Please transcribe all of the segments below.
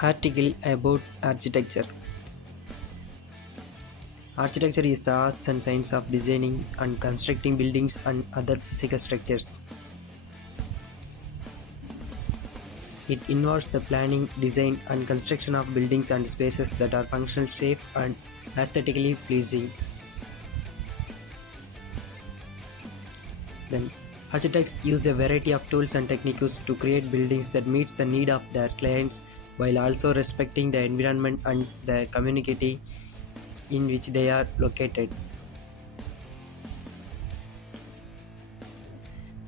Article about architecture. Architecture is the arts and science of designing and constructing buildings and other physical structures. It involves the planning, design, and construction of buildings and spaces that are functional, safe, and aesthetically pleasing. Then, architects use a variety of tools and techniques to create buildings that meets the need of their clients while also respecting the environment and the community in which they are located.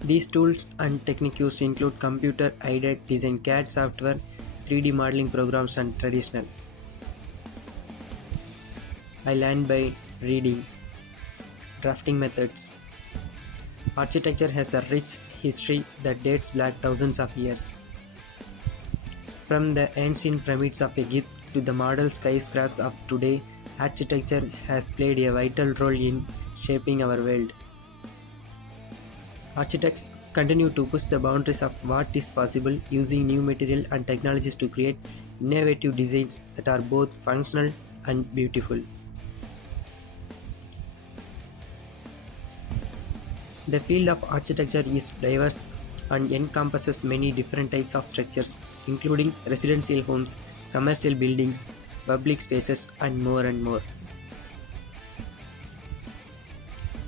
These tools and techniques include computer-aided design CAD software, 3D modeling programs, and traditional. I learned by reading. Drafting methods. Architecture has a rich history that dates back thousands of years. From the ancient pyramids of Egypt to the modern skyscrapers of today, architecture has played a vital role in shaping our world. Architects continue to push the boundaries of what is possible using new material and technologies to create innovative designs that are both functional and beautiful. The field of architecture is diverse and encompasses many different types of structures, including residential homes, commercial buildings, public spaces, and more and more.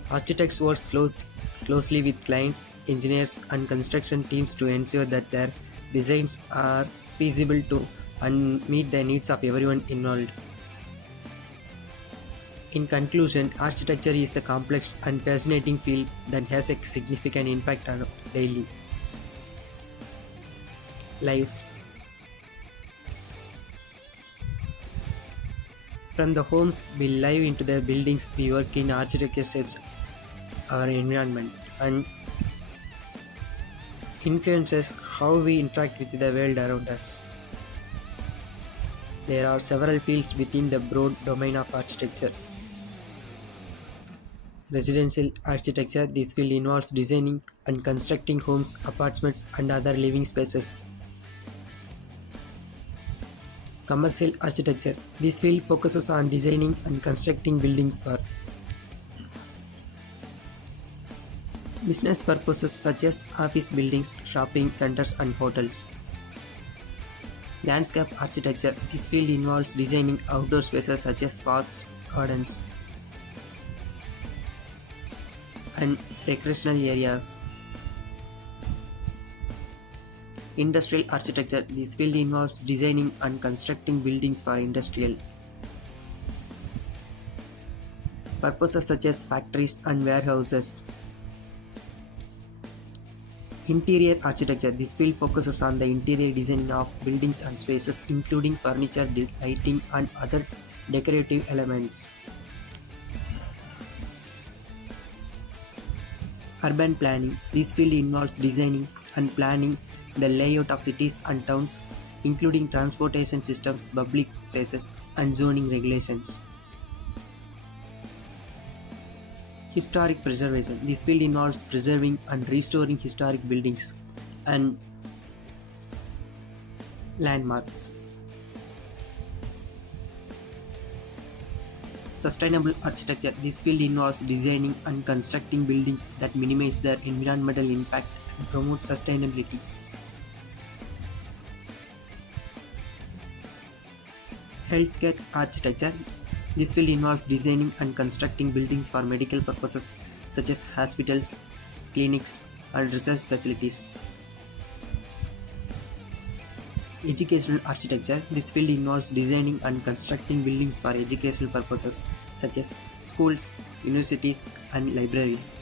Architects work closely with clients, engineers, and construction teams to ensure that their designs are feasible to and meet the needs of everyone involved. In conclusion, architecture is a complex and fascinating field that has a significant impact on daily lives. From the homes we live into the buildings we work in, architecture shapes our environment and influences how we interact with the world around us. There are several fields within the broad domain of architecture. Residential architecture. This field involves designing and constructing homes, apartments, and other living spaces. Commercial architecture. This field focuses on designing and constructing buildings for business purposes such as office buildings, shopping centers, and hotels. Landscape architecture. This field involves designing outdoor spaces such as parks, gardens, and recreational areas. Industrial architecture. This field involves designing and constructing buildings for industrial purposes such as factories and warehouses. Interior architecture. This field focuses on the interior design of buildings and spaces, including furniture, lighting, and other decorative elements. Urban planning. This field involves designing and planning the layout of cities and towns, including transportation systems, public spaces, and zoning regulations. Historic preservation. This field involves preserving and restoring historic buildings and landmarks. Sustainable architecture. This field involves designing and constructing buildings that minimize their environmental impact and promote sustainability. Healthcare architecture. This field involves designing and constructing buildings for medical purposes such as hospitals, clinics, and research facilities. Educational architecture. This field involves designing and constructing buildings for educational purposes such as schools, universities, and libraries.